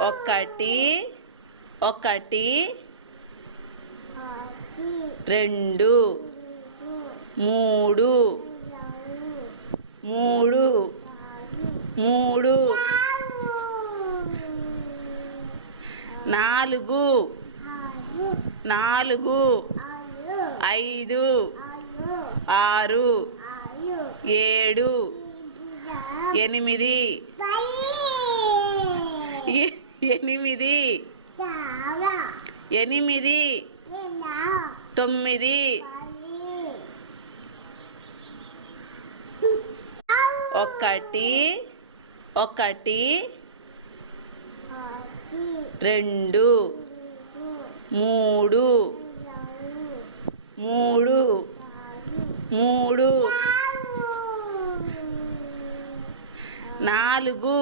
ఒకటి ఒకటి రెండు మూడు మూడు మూడు నాలుగు నాలుగు ఐదు ఆరు ఏడు ఎనిమిది ఎనిమిది ఎనిమిది తొమ్మిది ఒకటి ఒకటి రెండు మూడు మూడు మూడు నాలుగు